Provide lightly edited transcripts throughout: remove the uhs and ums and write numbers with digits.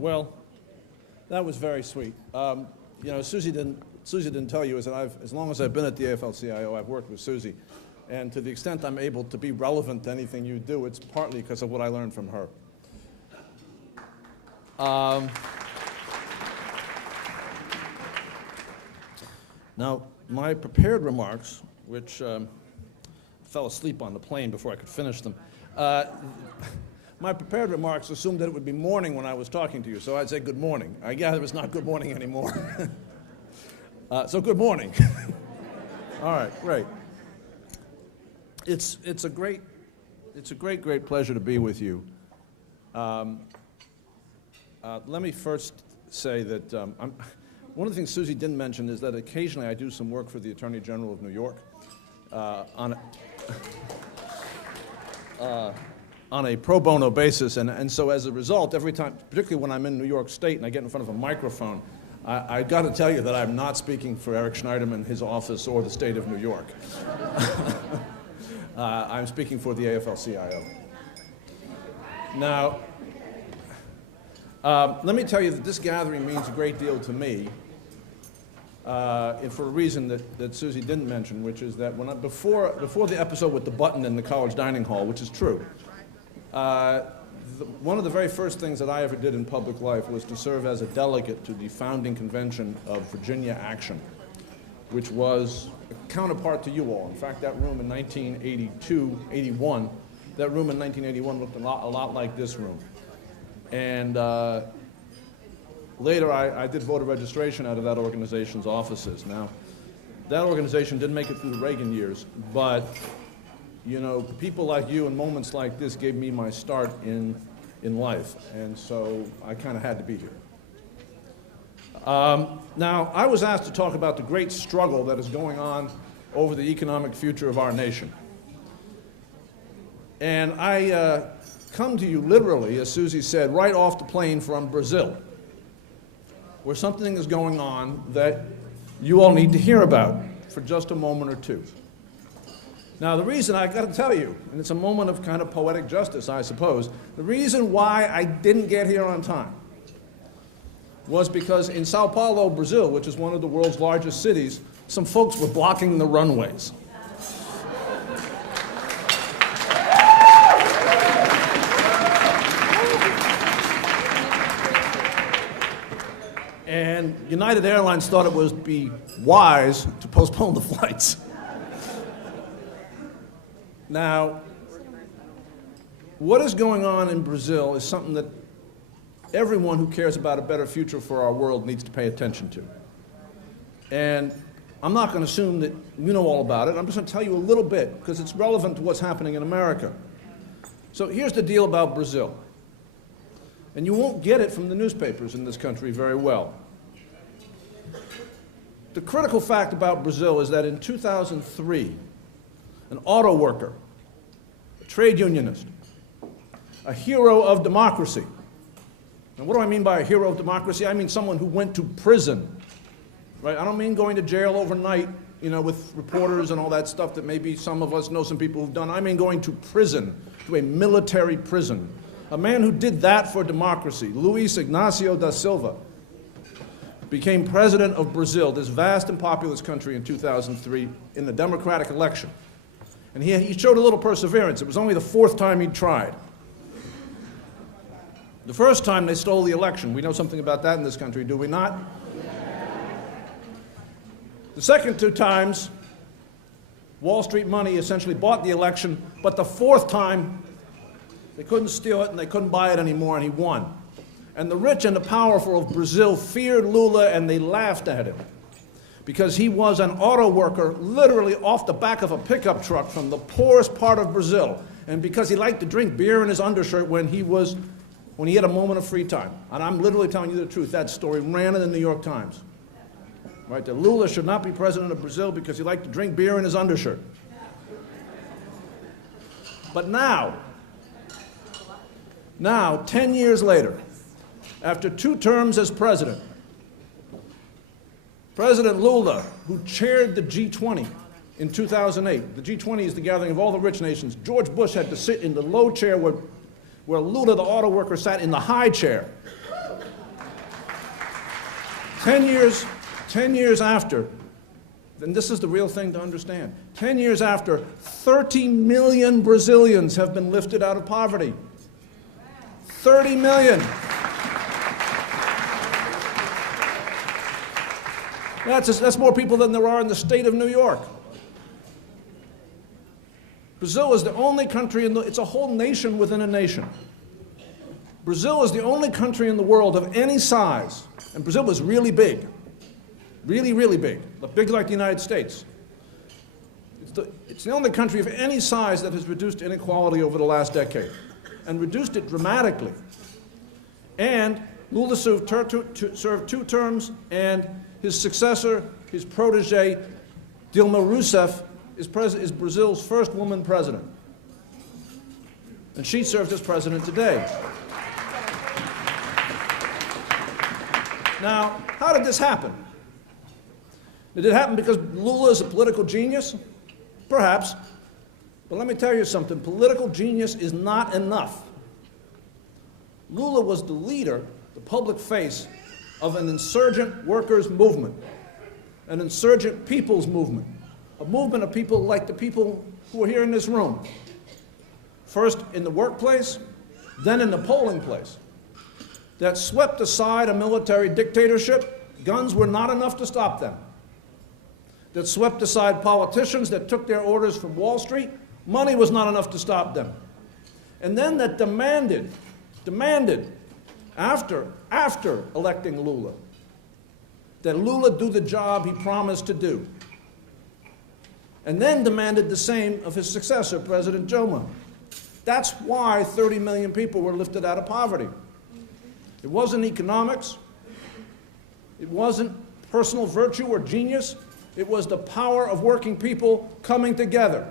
Well, that was very sweet. You know, Susie didn't tell you is that as long as I've been at the AFL-CIO, I've worked with Susie. And to the extent I'm able to be relevant to anything you do, it's partly because of what I learned from her. Now, my prepared remarks, which fell asleep on the plane before I could finish them, my prepared remarks assumed that it would be morning when I was talking to you, so I'd say good morning. I gather it's not good morning anymore. So good morning. All right, great. It's a great pleasure to be with you. Let me first say that one of the things Susie didn't mention is that occasionally I do some work for the Attorney General of New York on a pro bono basis, and so as a result, every time, particularly when I'm in New York State and I get in front of a microphone, I got to tell you that I'm not speaking for Eric Schneiderman, his office, or the state of New York. I'm speaking for the AFL-CIO. Now, let me tell you that this gathering means a great deal to me, for a reason that Susie didn't mention, which is that before the episode with the button in the college dining hall, which is true, one of the very first things that I ever did in public life was to serve as a delegate to the founding convention of Virginia Action, which was a counterpart to you all. In fact, that room in 1981 looked a lot like this room. And later I did voter registration out of that organization's offices. Now, that organization didn't make it through the Reagan years, but you know, people like you and moments like this gave me my start in life, and so I kind of had to be here. Now, I was asked to talk about the great struggle that is going on over the economic future of our nation. And I come to you literally, as Susie said, right off the plane from Brazil, where something is going on that you all need to hear about for just a moment or two. Now, the reason, I got to tell you, and it's a moment of kind of poetic justice, I suppose, the reason why I didn't get here on time was because in Sao Paulo, Brazil, which is one of the world's largest cities, some folks were blocking the runways. And United Airlines thought it would be wise to postpone the flights. Now, what is going on in Brazil is something that everyone who cares about a better future for our world needs to pay attention to. And I'm not going to assume that you know all about it. I'm just going to tell you a little bit because it's relevant to what's happening in America. So here's the deal about Brazil. And you won't get it from the newspapers in this country very well. The critical fact about Brazil is that in 2003, an auto worker, a trade unionist, a hero of democracy. And what do I mean by a hero of democracy? I mean someone who went to prison, right? I don't mean going to jail overnight, you know, with reporters and all that stuff that maybe some of us know some people who've done. I mean going to prison, to a military prison. A man who did that for democracy, Luiz Inácio da Silva, became president of Brazil, this vast and populous country, in 2003 in the democratic election. And he showed a little perseverance. It was only the fourth time he'd tried. The first time they stole the election. We know something about that in this country, do we not? The second two times, Wall Street money essentially bought the election, but the fourth time, they couldn't steal it and they couldn't buy it anymore, and he won. And the rich and the powerful of Brazil feared Lula, and they laughed at him because he was an auto worker literally off the back of a pickup truck from the poorest part of Brazil, and because he liked to drink beer in his undershirt when he had a moment of free time. And I'm literally telling you the truth. That story ran in the New York Times. Right, that Lula should not be president of Brazil because he liked to drink beer in his undershirt. But now, 10 years later, after 2 terms as president, President Lula, who chaired the G20 in 2008, the G20 is the gathering of all the rich nations, George Bush had to sit in the low chair where Lula, the auto worker, sat in the high chair. 10 years after, and this is the real thing to understand, 10 years after, 30 million Brazilians have been lifted out of poverty. 30 million. That's more people than there are in the state of New York. Brazil is the only country it's a whole nation within a nation. Brazil is the only country in the world of any size, and Brazil was really big. Really, really big. Big like the United States. It's the only country of any size that has reduced inequality over the last decade, and reduced it dramatically. And Lula served 2 terms, and his successor, his protege, Dilma Rousseff, is Brazil's first woman president. And she serves as president today. Now, how did this happen? Did it happen because Lula is a political genius? Perhaps. But let me tell you something. Political genius is not enough. Lula was the leader, the public face, of an insurgent workers' movement, an insurgent people's movement, a movement of people like the people who are here in this room. First in the workplace, then in the polling place, that swept aside a military dictatorship. Guns were not enough to stop them. That swept aside politicians that took their orders from Wall Street. Money was not enough to stop them. And then that demanded, after electing Lula, that Lula do the job he promised to do. And then demanded the same of his successor, President Dilma. That's why 30 million people were lifted out of poverty. It wasn't economics. It wasn't personal virtue or genius. It was the power of working people coming together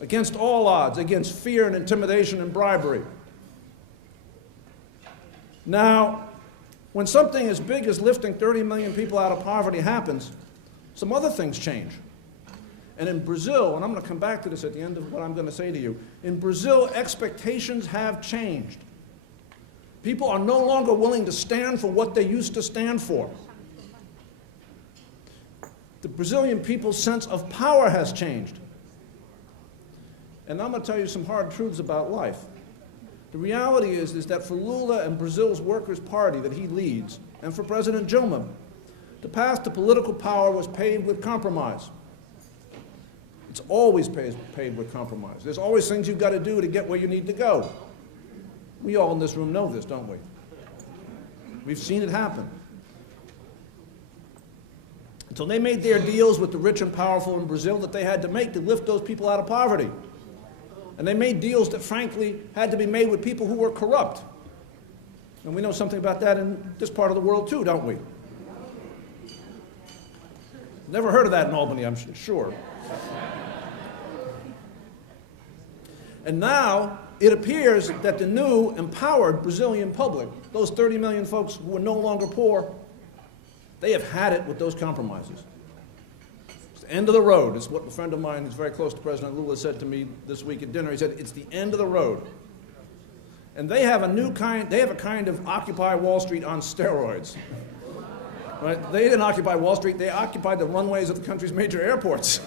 against all odds, against fear and intimidation and bribery. Now, when something as big as lifting 30 million people out of poverty happens, some other things change. And in Brazil, and I'm going to come back to this at the end of what I'm going to say to you, in Brazil, expectations have changed. People are no longer willing to stand for what they used to stand for. The Brazilian people's sense of power has changed. And I'm going to tell you some hard truths about life. The reality is that for Lula and Brazil's Workers' Party that he leads, and for President Dilma, the path to political power was paved with compromise. It's always paved with compromise. There's always things you've got to do to get where you need to go. We all in this room know this, don't we? We've seen it happen. Until they made their deals with the rich and powerful in Brazil that they had to make to lift those people out of poverty. And they made deals that, frankly, had to be made with people who were corrupt. And we know something about that in this part of the world, too, don't we? Never heard of that in Albany, I'm sure. And now, it appears that the new, empowered Brazilian public, those 30 million folks who are no longer poor, they have had it with those compromises. It's the end of the road. It's what a friend of mine who's very close to President Lula said to me this week at dinner. He said, it's the end of the road. And they have a kind of Occupy Wall Street on steroids. Right? They didn't occupy Wall Street, they occupied the runways of the country's major airports.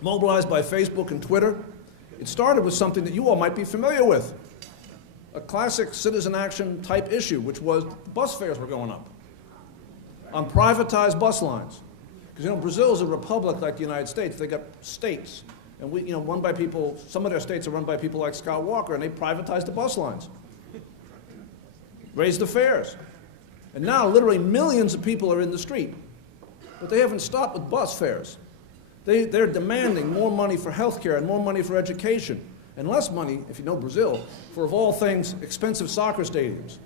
Mobilized by Facebook and Twitter, it started with something that you all might be familiar with. A classic citizen action type issue, which was bus fares were going up on privatized bus lines. Because, you know, Brazil is a republic like the United States. They got states, and run by people, some of their states are run by people like Scott Walker, and they privatized the bus lines. Raised the fares. And now literally millions of people are in the street. But they haven't stopped with bus fares. They're demanding more money for health care and more money for education, and less money, if you know Brazil, for, of all things, expensive soccer stadiums.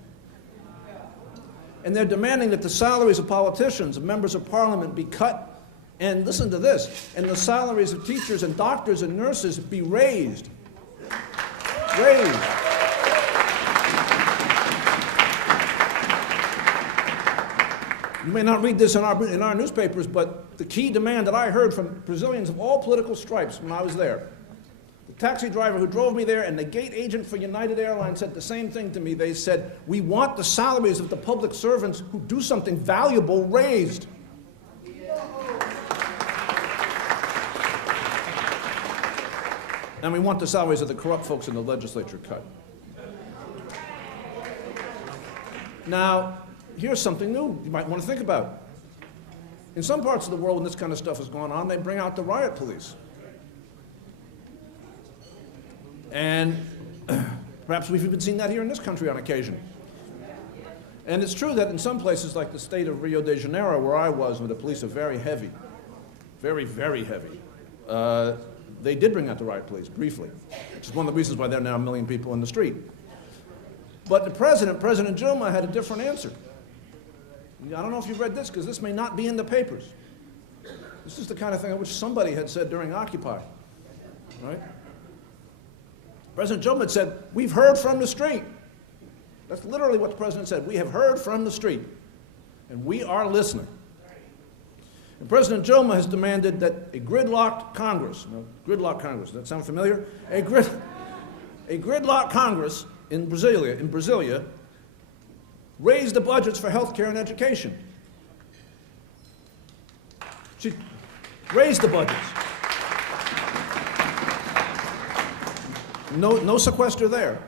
And they're demanding that the salaries of politicians and members of parliament be cut, and listen to this, and the salaries of teachers and doctors and nurses be raised. Raised. You may not read this in our newspapers, but the key demand that I heard from Brazilians of all political stripes when I was there, the taxi driver who drove me there and the gate agent for United Airlines said the same thing to me. They said, we want the salaries of the public servants who do something valuable raised. And we want the salaries of the corrupt folks in the legislature cut. Now, here's something new you might want to think about. In some parts of the world when this kind of stuff is going on, they bring out the riot police. And perhaps we've even seen that here in this country on occasion. And it's true that in some places like the state of Rio de Janeiro, where I was, where the police are very heavy, very, very heavy, they did bring out the riot police, briefly, which is one of the reasons why there are now 1 million people in the street. But the President Dilma, had a different answer. I don't know if you've read this, because this may not be in the papers. This is the kind of thing I wish somebody had said during Occupy, right? President Dilma had said, we've heard from the street. That's literally what the President said. We have heard from the street, and we are listening. And President Dilma has demanded that a gridlocked Congress, gridlocked Congress, does that sound familiar? A gridlocked Congress in Brasilia, raise the budgets for health care and education. She raised the budgets. No sequester there.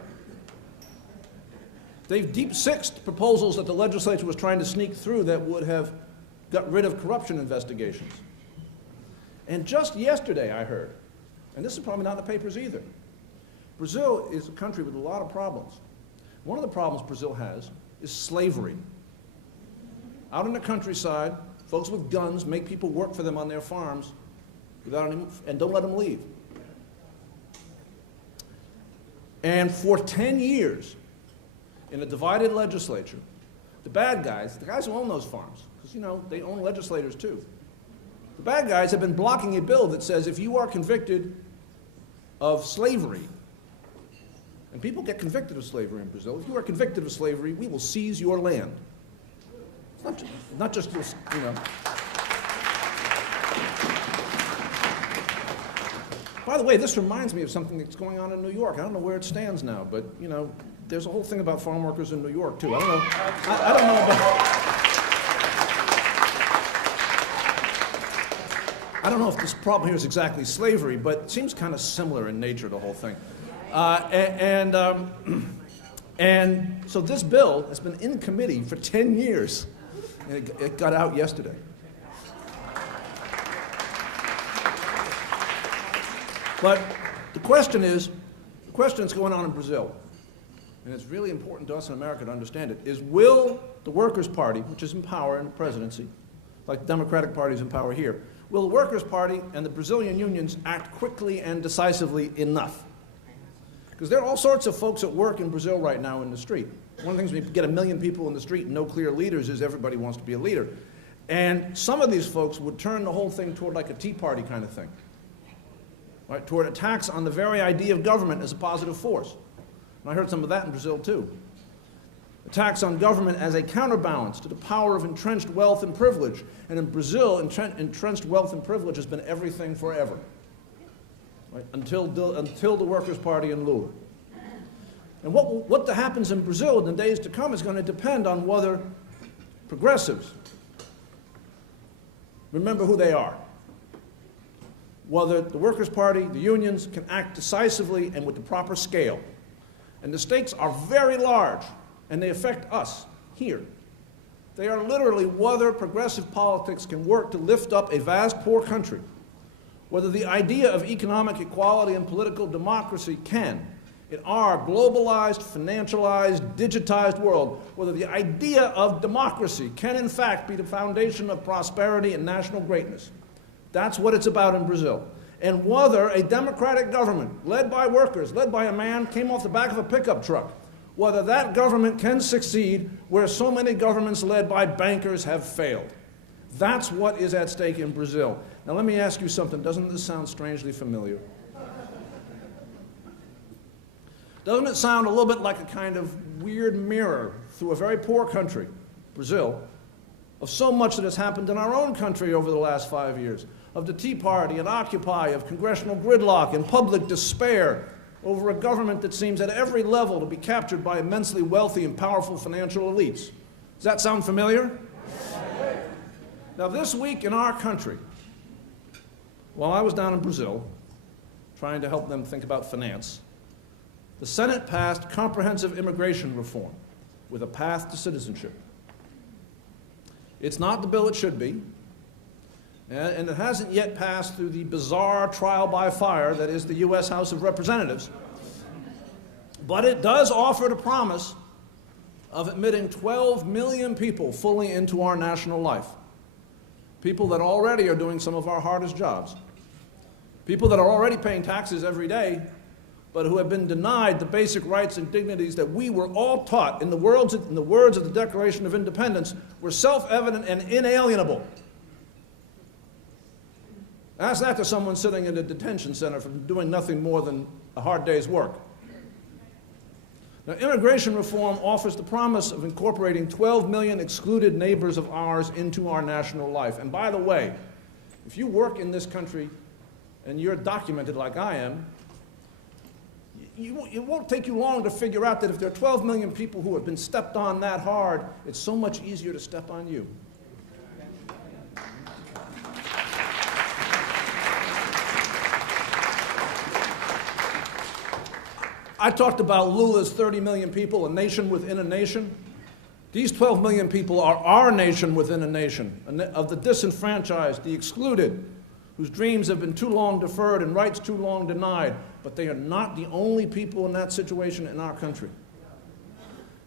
They've deep-sixed proposals that the legislature was trying to sneak through that would have got rid of corruption investigations. And just yesterday I heard, and this is probably not in the papers either, Brazil is a country with a lot of problems. One of the problems Brazil has is slavery. Out in the countryside, folks with guns make people work for them on their farms and don't let them leave. And for 10 years, in a divided legislature, the bad guys, the guys who own those farms, because, you know, they own legislators too, the bad guys have been blocking a bill that says if you are convicted of slavery, and people get convicted of slavery in Brazil, if you are convicted of slavery, we will seize your land. It's not just, you know. By the way, this reminds me of something that's going on in New York. I don't know where it stands now, but, you know, there's a whole thing about farm workers in New York, too. I don't know about... I don't know if this problem here is exactly slavery, but it seems kind of similar in nature, the whole thing. And so this bill has been in committee for 10 years, and it got out yesterday. But the question that's going on in Brazil, and it's really important to us in America to understand it, is will the Workers' Party, which is in power in the presidency, like the Democratic Party is in power here, will the Workers' Party and the Brazilian unions act quickly and decisively enough? Because there are all sorts of folks at work in Brazil right now in the street. One of the things when you get 1 million people in the street and no clear leaders is everybody wants to be a leader. And some of these folks would turn the whole thing toward like a Tea Party kind of thing, right? Toward attacks on the very idea of government as a positive force. And I heard some of that in Brazil too. Attacks on government as a counterbalance to the power of entrenched wealth and privilege. And in Brazil, entrenched wealth and privilege has been everything forever. Right? Until the Workers' Party and Lula. And what happens in Brazil in the days to come is going to depend on whether progressives remember who they are. Whether the Workers' Party, the unions, can act decisively and with the proper scale. And the stakes are very large, and they affect us here. They are literally whether progressive politics can work to lift up a vast poor country, whether the idea of economic equality and political democracy can, in our globalized, financialized, digitized world, whether the idea of democracy can in fact be the foundation of prosperity and national greatness. That's what it's about in Brazil. And whether a democratic government led by workers, led by a man came off the back of a pickup truck, whether that government can succeed where so many governments led by bankers have failed. That's what is at stake in Brazil. Now let me ask you something. Doesn't this sound strangely familiar? Doesn't it sound a little bit like a kind of weird mirror through a very poor country, Brazil, of so much that has happened in our own country over the last 5 years, of the Tea Party and Occupy, of congressional gridlock and public despair over a government that seems at every level to be captured by immensely wealthy and powerful financial elites. Does that sound familiar? Now, this week in our country, while I was down in Brazil trying to help them think about finance, the Senate passed comprehensive immigration reform with a path to citizenship. It's not the bill it should be, and it hasn't yet passed through the bizarre trial by fire that is the U.S. House of Representatives. But it does offer the promise of admitting 12 million people fully into our national life. People that already are doing some of our hardest jobs. People that are already paying taxes every day, but who have been denied the basic rights and dignities that we were all taught, in the words of the Declaration of Independence, were self-evident and inalienable. Ask that to someone sitting in a detention center for doing nothing more than a hard day's work. Now, immigration reform offers the promise of incorporating 12 million excluded neighbors of ours into our national life. And by the way, if you work in this country and you're documented like I am, it won't take you long to figure out that if there are 12 million people who have been stepped on that hard, it's so much easier to step on you. I talked about Lula's 30 million people, a nation within a nation. These 12 million people are our nation within a nation, of the disenfranchised, the excluded, whose dreams have been too long deferred and rights too long denied. But they are not the only people in that situation in our country.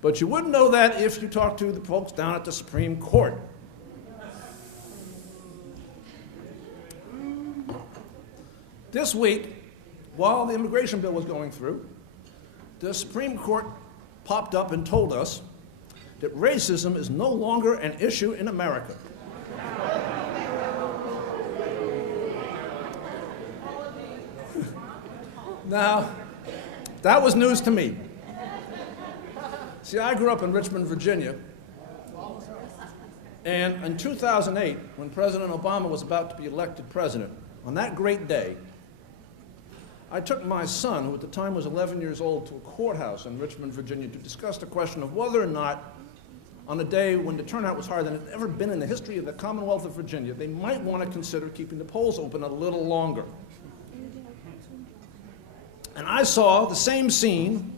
But you wouldn't know that if you talked to the folks down at the Supreme Court. This week, while the immigration bill was going through, the Supreme Court popped up and told us that racism is no longer an issue in America. Now, that was news to me. See, I grew up in Richmond, Virginia, and in 2008, when President Obama was about to be elected president, on that great day, I took my son, who at the time was 11 years old, to a courthouse in Richmond, Virginia, to discuss the question of whether or not, on a day when the turnout was higher than it had ever been in the history of the Commonwealth of Virginia, they might want to consider keeping the polls open a little longer. And I saw the same scene,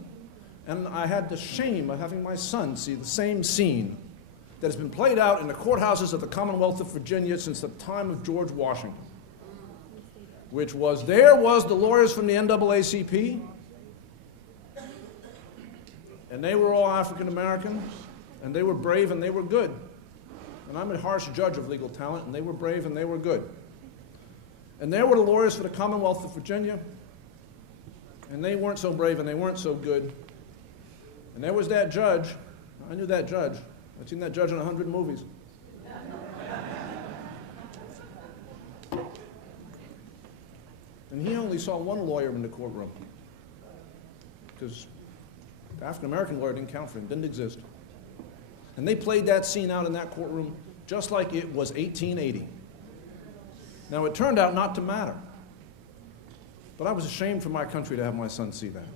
and I had the shame of having my son see the same scene that has been played out in the courthouses of the Commonwealth of Virginia since the time of George Washington, which was, there was the lawyers from the NAACP, and they were all African Americans, and they were brave and they were good. And I'm a harsh judge of legal talent, and they were brave and they were good. And there were the lawyers for the Commonwealth of Virginia, and they weren't so brave and they weren't so good. And there was that judge. I knew that judge. I'd seen that judge in 100 movies. And he only saw one lawyer in the courtroom, because the African-American lawyer didn't count for him, didn't exist. And they played that scene out in that courtroom just like it was 1880. Now, it turned out not to matter. But I was ashamed for my country to have my son see that.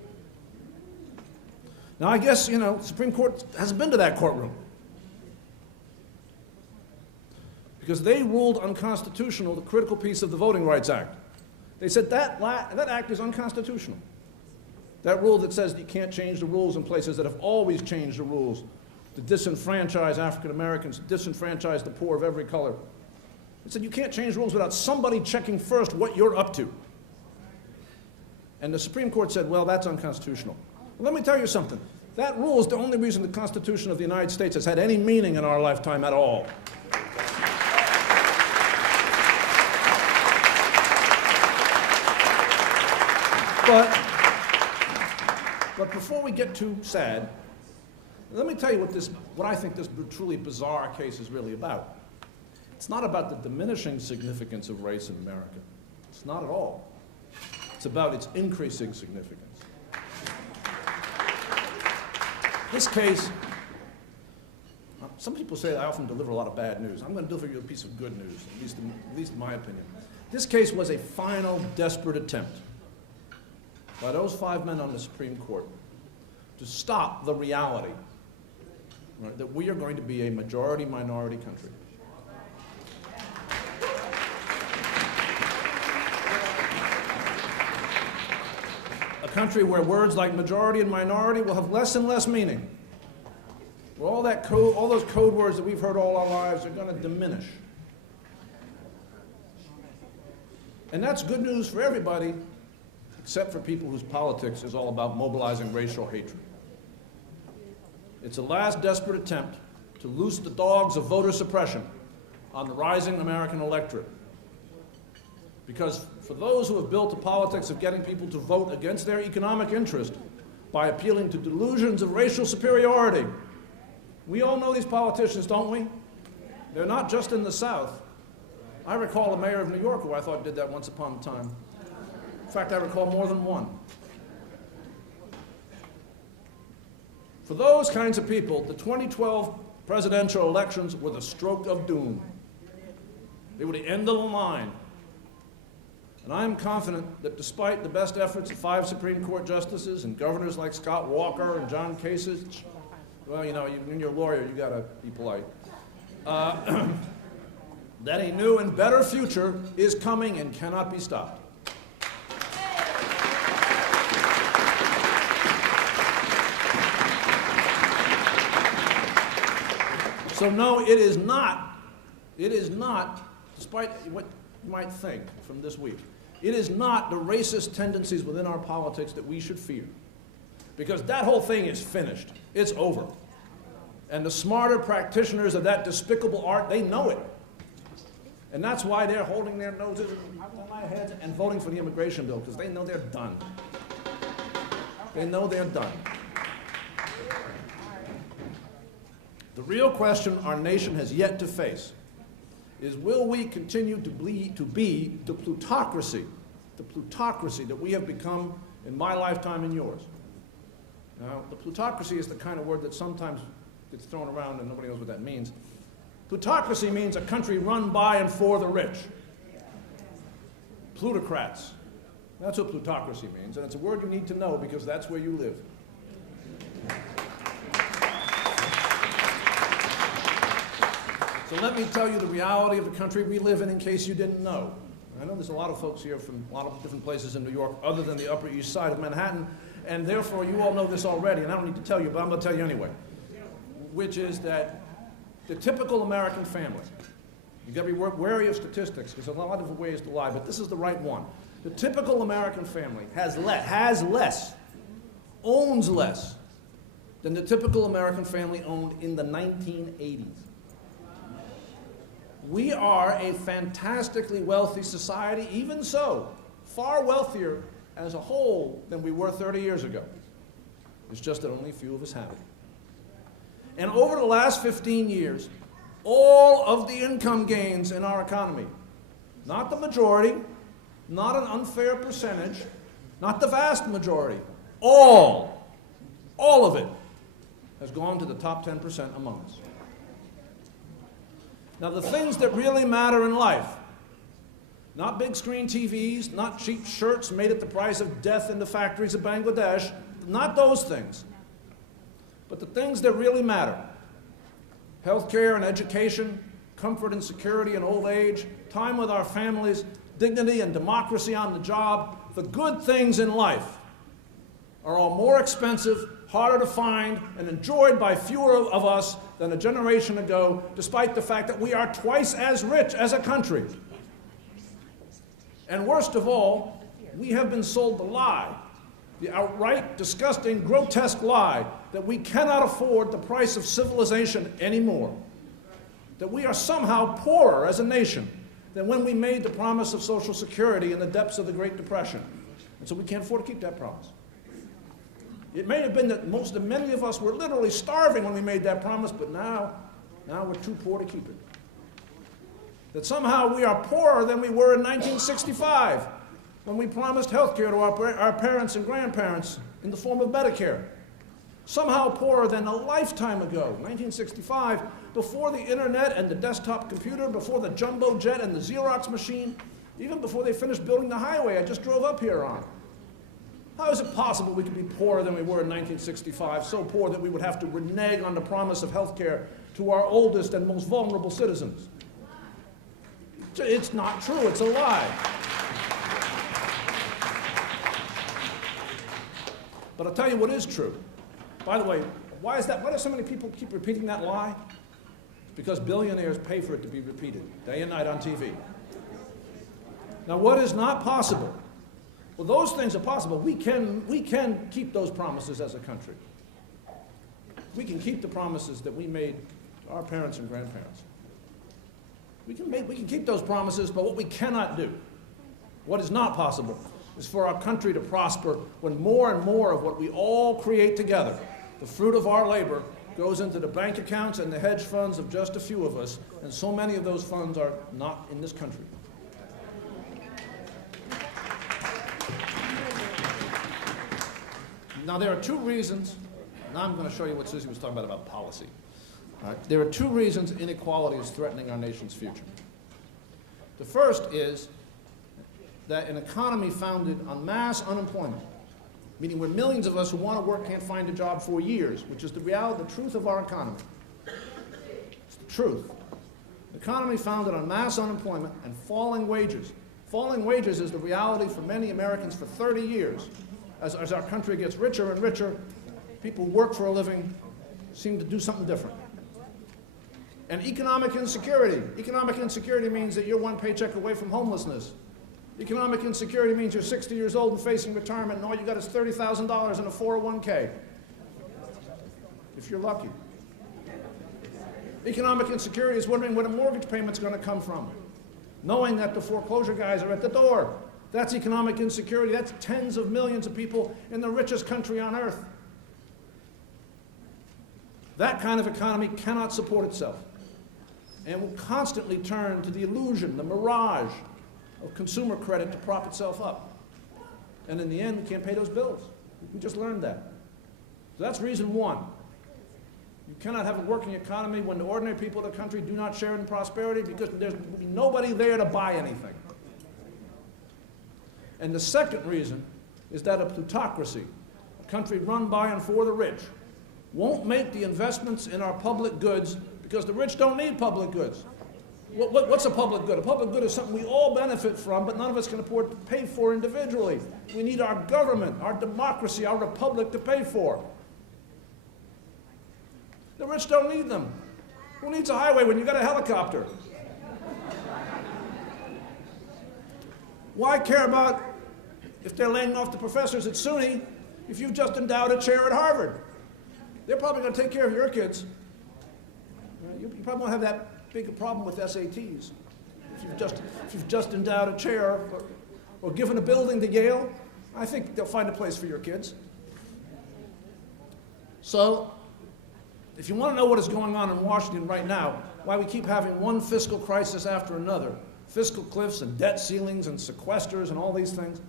Now, I guess, the Supreme Court hasn't been to that courtroom, because they ruled unconstitutional the critical piece of the Voting Rights Act. They said that act is unconstitutional. That rule that says that you can't change the rules in places that have always changed the rules to disenfranchise African Americans, disenfranchise the poor of every color. It said you can't change rules without somebody checking first what you're up to. And the Supreme Court said, well, that's unconstitutional. Well, let me tell you something. That rule is the only reason the Constitution of the United States has had any meaning in our lifetime at all. But before we get too sad, let me tell you what I think this truly bizarre case is really about. It's not about the diminishing significance of race in America. It's not at all. It's about its increasing significance. This case, Some people say I often deliver a lot of bad news. I'm going to deliver you a piece of good news, at least in my opinion. This case was a final, desperate attempt by those 5 men on the Supreme Court to stop the reality, right, that we are going to be a majority-minority country. A country where words like majority and minority will have less and less meaning. Where all those code words that we've heard all our lives are going to diminish. And that's good news for everybody, except for people whose politics is all about mobilizing racial hatred. It's a last desperate attempt to loose the dogs of voter suppression on the rising American electorate. Because for those who have built a politics of getting people to vote against their economic interest by appealing to delusions of racial superiority, we all know these politicians, don't we? They're not just in the South. I recall a mayor of New York who I thought did that once upon a time. In fact, I recall more than one. For those kinds of people, the 2012 presidential elections were the stroke of doom. They were the end of the line. And I am confident that despite the best efforts of 5 Supreme Court justices and governors like Scott Walker and John Kasich, well, you know, when you're a lawyer, you got to be polite, that a new and better future is coming and cannot be stopped. So no, it is not, despite what you might think from this week, it is not the racist tendencies within our politics that we should fear. Because that whole thing is finished. It's over. And the smarter practitioners of that despicable art, they know it. And that's why they're holding their noses on my heads and voting for the immigration bill, because they know they're done. They know they're done. The real question our nation has yet to face is, will we continue to be the plutocracy that we have become in my lifetime and yours? Now, the plutocracy is the kind of word that sometimes gets thrown around and nobody knows what that means. Plutocracy means a country run by and for the rich. Plutocrats. That's what plutocracy means, and it's a word you need to know because that's where you live. So let me tell you the reality of the country we live in case you didn't know. I know there's a lot of folks here from a lot of different places in New York other than the Upper East Side of Manhattan, and therefore you all know this already, and I don't need to tell you, but I'm going to tell you anyway, which is that the typical American family, you've got to be wary of statistics because there's a lot of different ways to lie, but this is the right one. The typical American family owns less than the typical American family owned in the 1980s. We are a fantastically wealthy society, even so, far wealthier as a whole than we were 30 years ago. It's just that only a few of us have it. And over the last 15 years, all of the income gains in our economy, not the majority, not an unfair percentage, not the vast majority, all of it has gone to the top 10% among us. Now, the things that really matter in life, not big screen TVs, not cheap shirts made at the price of death in the factories of Bangladesh, not those things, but the things that really matter, healthcare and education, comfort and security in old age, time with our families, dignity and democracy on the job, the good things in life are all more expensive, harder to find, and enjoyed by fewer of us than a generation ago, despite the fact that we are twice as rich as a country. And worst of all, we have been sold the lie, the outright, disgusting, grotesque lie that we cannot afford the price of civilization anymore, that we are somehow poorer as a nation than when we made the promise of Social Security in the depths of the Great Depression. And so we can't afford to keep that promise. It may have been that many of us were literally starving when we made that promise, but now we're too poor to keep it. That somehow we are poorer than we were in 1965 when we promised health care to our parents and grandparents in the form of Medicare. Somehow poorer than a lifetime ago, 1965, before the internet and the desktop computer, before the jumbo jet and the Xerox machine, even before they finished building the highway I just drove up here on. How is it possible we could be poorer than we were in 1965, so poor that we would have to renege on the promise of health care to our oldest and most vulnerable citizens? It's not true, it's a lie. But I'll tell you what is true. By the way, why is that? Why do so many people keep repeating that lie? It's because billionaires pay for it to be repeated day and night on TV. Now, what is not possible? Well, those things are possible. We can keep those promises as a country. We can keep the promises that we made to our parents and grandparents. We can keep those promises, but what we cannot do, what is not possible, is for our country to prosper when more and more of what we all create together, the fruit of our labor, goes into the bank accounts and the hedge funds of just a few of us, and so many of those funds are not in this country. Now, there are two reasons. Now I'm going to show you what Susie was talking about policy. All right? There are two reasons inequality is threatening our nation's future. The first is that an economy founded on mass unemployment, meaning where millions of us who want to work can't find a job for years, which is the reality, the truth of our economy. It's the truth. An economy founded on mass unemployment and falling wages. Falling wages is the reality for many Americans for 30 years. As our country gets richer and richer, people who work for a living seem to do something different. And economic insecurity. Economic insecurity means that you're one paycheck away from homelessness. Economic insecurity means you're 60 years old and facing retirement, and all you got is $30,000 in a 401k, if you're lucky. Economic insecurity is wondering where the mortgage payment's going to come from, knowing that the foreclosure guys are at the door. That's economic insecurity. That's tens of millions of people in the richest country on earth. That kind of economy cannot support itself and will constantly turn to the illusion, the mirage of consumer credit to prop itself up. And in the end, we can't pay those bills. We just learned that. So that's reason one. You cannot have a working economy when the ordinary people of the country do not share in prosperity because there's nobody there to buy anything. And the second reason is that a plutocracy, a country run by and for the rich, won't make the investments in our public goods because the rich don't need public goods. What's a public good? A public good is something we all benefit from, but none of us can afford to pay for individually. We need our government, our democracy, our republic to pay for. The rich don't need them. Who needs a highway when you got a helicopter? Why care about if they're laying off the professors at SUNY if you've just endowed a chair at Harvard? They're probably going to take care of your kids. You probably won't have that big a problem with SATs. If you've just endowed a chair or given a building to Yale, I think they'll find a place for your kids. So, if you want to know what is going on in Washington right now, why we keep having one fiscal crisis after another, fiscal cliffs and debt ceilings and sequesters and all these things,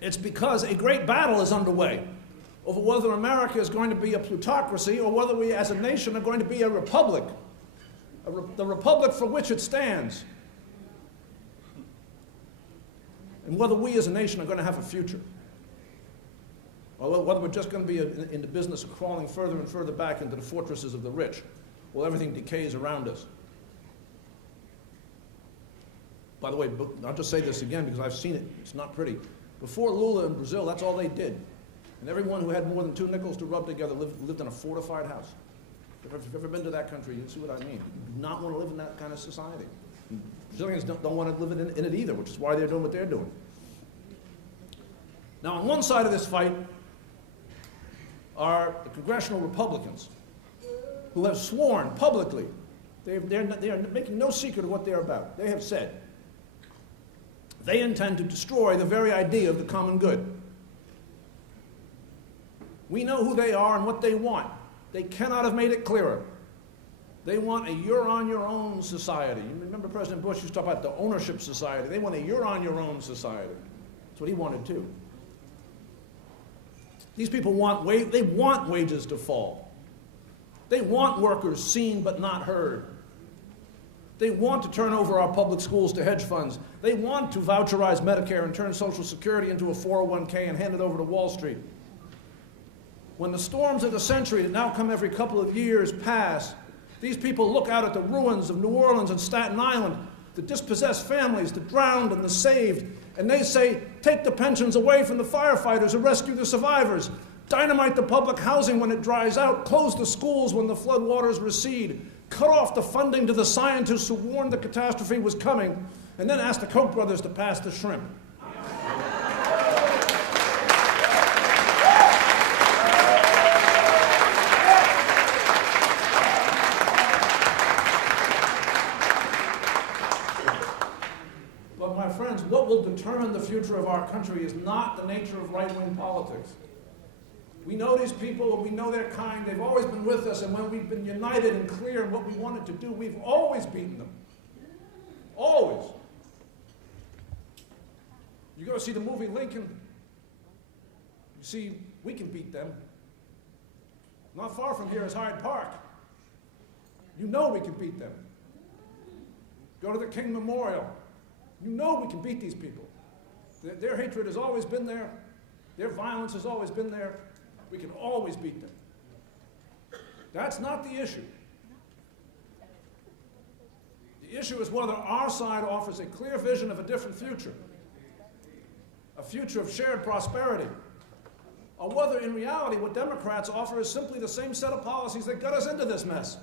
it's because a great battle is underway over whether America is going to be a plutocracy or whether we as a nation are going to be a republic, the republic for which it stands, and whether we as a nation are going to have a future, or whether we're just going to be in the business of crawling further and further back into the fortresses of the rich while everything decays around us. By the way, I'll just say this again because I've seen it. It's not pretty. Before Lula in Brazil, that's all they did. And everyone who had more than 2 nickels to rub together lived in a fortified house. If you've ever been to that country, you see what I mean. You do not want to live in that kind of society. And Brazilians don't want to live in it either, which is why they're doing what they're doing. Now, on one side of this fight are the congressional Republicans who have sworn publicly, they are making no secret of what they're about. They have said they intend to destroy the very idea of the common good. We know who they are and what they want. They cannot have made it clearer. They want a you're-on-your-own society. You remember President Bush used to talk about the ownership society. They want a you're-on-your-own society. That's what he wanted too. These people want wages to fall. They want workers seen but not heard. They want to turn over our public schools to hedge funds. They want to voucherize Medicare and turn Social Security into a 401k and hand it over to Wall Street. When the storms of the century that now come every couple of years pass, these people look out at the ruins of New Orleans and Staten Island, the dispossessed families, the drowned and the saved, and they say, take the pensions away from the firefighters and rescue the survivors. Dynamite the public housing when it dries out. Close the schools when the floodwaters recede. Cut off the funding to the scientists who warned the catastrophe was coming, and then ask the Koch brothers to pass the shrimp. But my friends, what will determine the future of our country is not the nature of right-wing politics. We know these people, and we know their kind. They've always been with us, and when we've been united and clear in what we wanted to do, we've always beaten them. Always. You go to see the movie Lincoln, you see we can beat them. Not far from here is Hyde Park. You know we can beat them. Go to the King Memorial. You know we can beat these people. Their hatred has always been there. Their violence has always been there. We can always beat them. That's not the issue. The issue is whether our side offers a clear vision of a different future, a future of shared prosperity, or whether in reality what Democrats offer is simply the same set of policies that got us into this mess.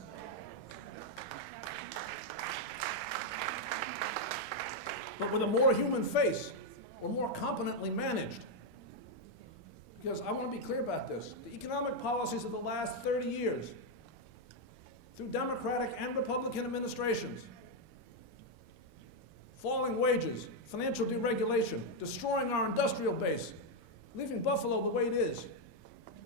But with a more human face, or more competently managed. Because I want to be clear about this. The economic policies of the last 30 years, through Democratic and Republican administrations, falling wages, financial deregulation, destroying our industrial base, leaving Buffalo the way it is,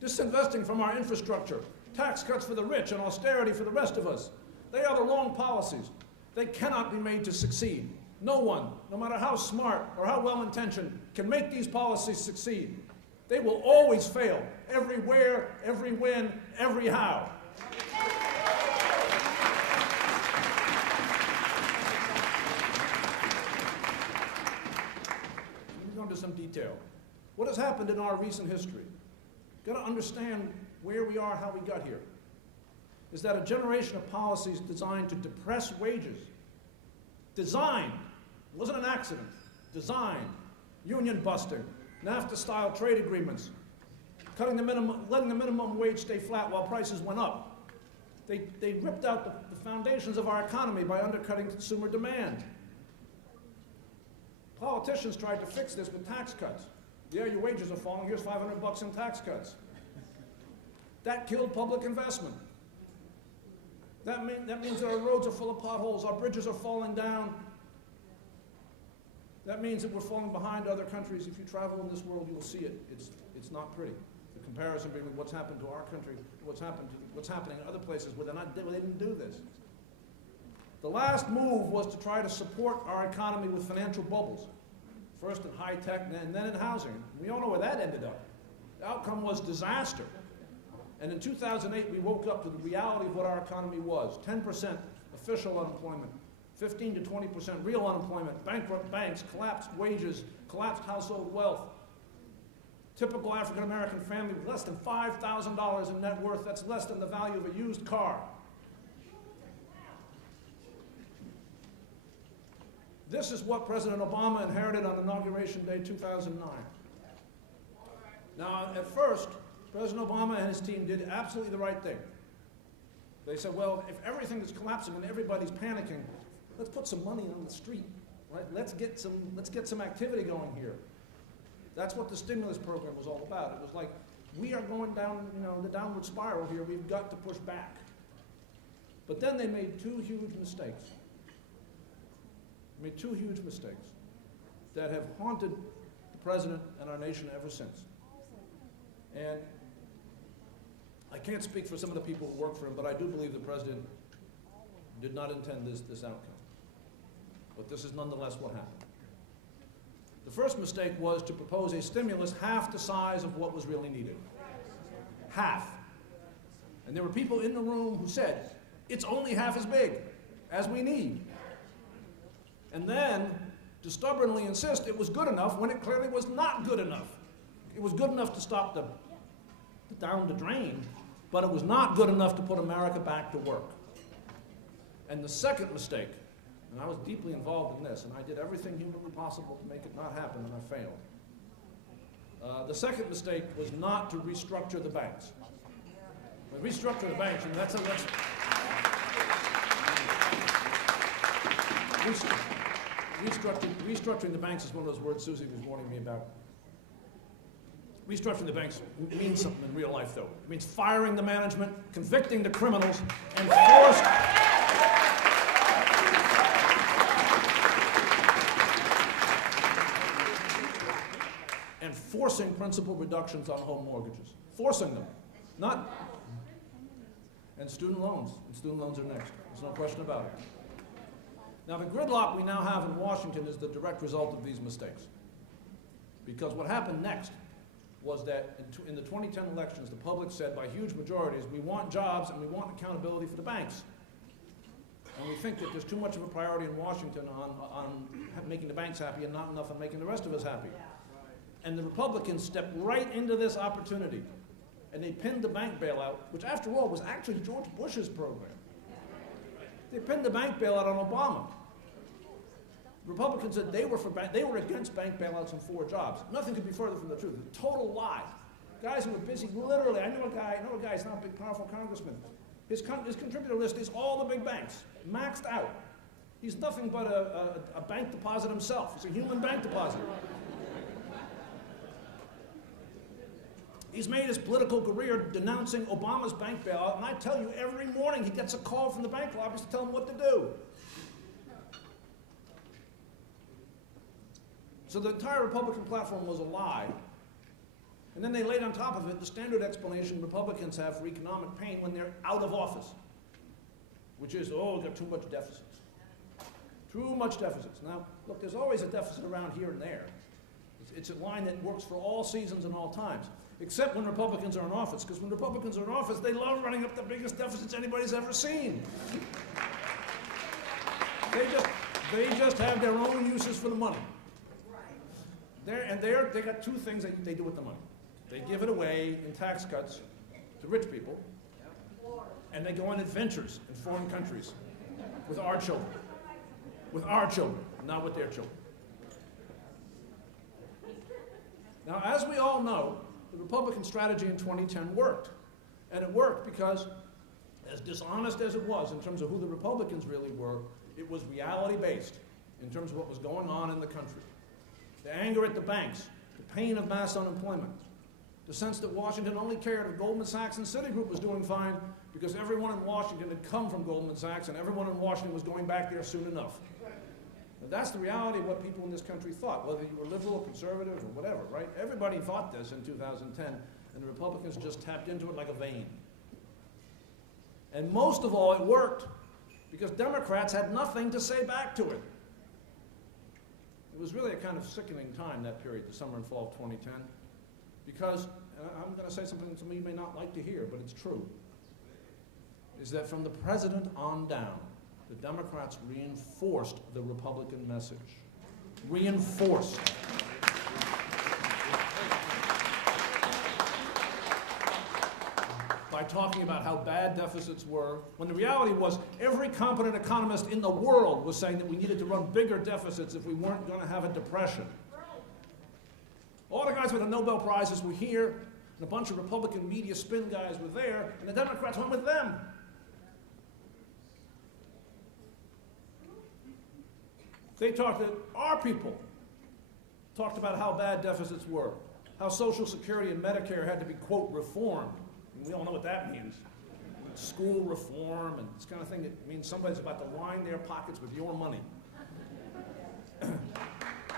disinvesting from our infrastructure, tax cuts for the rich and austerity for the rest of us. They are the wrong policies. They cannot be made to succeed. No one, no matter how smart or how well-intentioned, can make these policies succeed. They will always fail, everywhere, every when, every how. Let me go into some detail. What has happened in our recent history? You've got to understand where we are, how we got here. Is that a generation of policies designed to depress wages. Designed, it wasn't an accident, designed, union busting, NAFTA-style trade agreements, letting the minimum wage stay flat while prices went up. They ripped out the foundations of our economy by undercutting consumer demand. Politicians tried to fix this with tax cuts. Yeah, your wages are falling, here's $500 in tax cuts. That killed public investment. That means that our roads are full of potholes, our bridges are falling down. That means that we're falling behind other countries. If you travel in this world, you will see it. It's not pretty. The comparison between what's happened to our country and what's happening in other places where they didn't do this. The last move was to try to support our economy with financial bubbles. First in high tech and then in housing. We all know where that ended up. The outcome was disaster. And in 2008, we woke up to the reality of what our economy was. 10% official unemployment, 15 to 20% real unemployment, bankrupt banks, collapsed wages, collapsed household wealth. Typical African-American family with less than $5,000 in net worth, that's less than the value of a used car. This is what President Obama inherited on Inauguration Day 2009. Now, at first, President Obama and his team did absolutely the right thing. They said, well, if everything is collapsing and everybody's panicking, let's put some money on the street, right? Let's get some activity going here. That's what the stimulus program was all about. It was like, we are going down, the downward spiral here. We've got to push back. But then they made two huge mistakes. Made two huge mistakes that have haunted the president and our nation ever since. And I can't speak for some of the people who work for him, but I do believe the president did not intend this outcome. But this is nonetheless what happened. The first mistake was to propose a stimulus half the size of what was really needed. half. And there were people in the room who said, it's only half as big as we need. And then to stubbornly insist it was good enough when it clearly was not good enough. It was good enough to stop the down the drain, but it was not good enough to put America back to work. And the second mistake, and I was deeply involved in this, and I did everything humanly possible to make it not happen, and I failed. The second mistake was not to restructure the banks. When restructure the banks, and that's restructuring the banks is one of those words Susie was warning me about. Restructuring the banks means something in real life, though. It means firing the management, convicting the criminals, and forcing principal reductions on home mortgages. Forcing them. Not. And student loans. And student loans are next. There's no question about it. Now, the gridlock we now have in Washington is the direct result of these mistakes. Because what happened next was that in the 2010 elections, the public said by huge majorities, we want jobs and we want accountability for the banks. And we think that there's too much of a priority in Washington on making the banks happy and not enough on making the rest of us happy. And the Republicans stepped right into this opportunity. And they pinned the bank bailout, which after all was actually George Bush's program. They pinned the bank bailout on Obama. Republicans said they were against bank bailouts and for jobs. Nothing could be further from the truth. A total lie. Guys who were busy, literally, I know a guy, he's not a big, powerful congressman. His contributor list is all the big banks, maxed out. He's nothing but a bank deposit himself. He's a human bank deposit. He's made his political career denouncing Obama's bank bailout, and I tell you, every morning he gets a call from the bank lobbies to tell him what to do. So the entire Republican platform was a lie. And then they laid on top of it the standard explanation Republicans have for economic pain when they're out of office, which is, oh, we've got too much deficits. Too much deficits. Now, look, there's always a deficit around here and there. It's a line that works for all seasons and all times, except when Republicans are in office, because when Republicans are in office, they love running up the biggest deficits anybody's ever seen. They just have their own uses for the money. They got two things that they do with the money. They give it away in tax cuts to rich people, and they go on adventures in foreign countries with our children. With our children, not with their children. Now, as we all know, the Republican strategy in 2010 worked. And it worked because, as dishonest as it was in terms of who the Republicans really were, it was reality-based in terms of what was going on in the country. The anger at the banks, the pain of mass unemployment, the sense that Washington only cared if Goldman Sachs and Citigroup was doing fine because everyone in Washington had come from Goldman Sachs and everyone in Washington was going back there soon enough. Now, that's the reality of what people in this country thought, whether you were liberal, conservative, or whatever, right? Everybody thought this in 2010, and the Republicans just tapped into it like a vein. And most of all, it worked because Democrats had nothing to say back to it. It was really a kind of sickening time, that period, the summer and fall of 2010, because, and I'm going to say something that some of you may not like to hear, but it's true, is that from the president on down, the Democrats reinforced the Republican message. Reinforced. By talking about how bad deficits were, when the reality was every competent economist in the world was saying that we needed to run bigger deficits if we weren't going to have a depression. All the guys with the Nobel Prizes were here, and a bunch of Republican media spin guys were there, and the Democrats went with them. They talked to our people, talked about how bad deficits were, how Social Security and Medicare had to be, quote, reformed. And we all know what that means. School reform and this kind of thing. It means somebody's about to line their pockets with your money.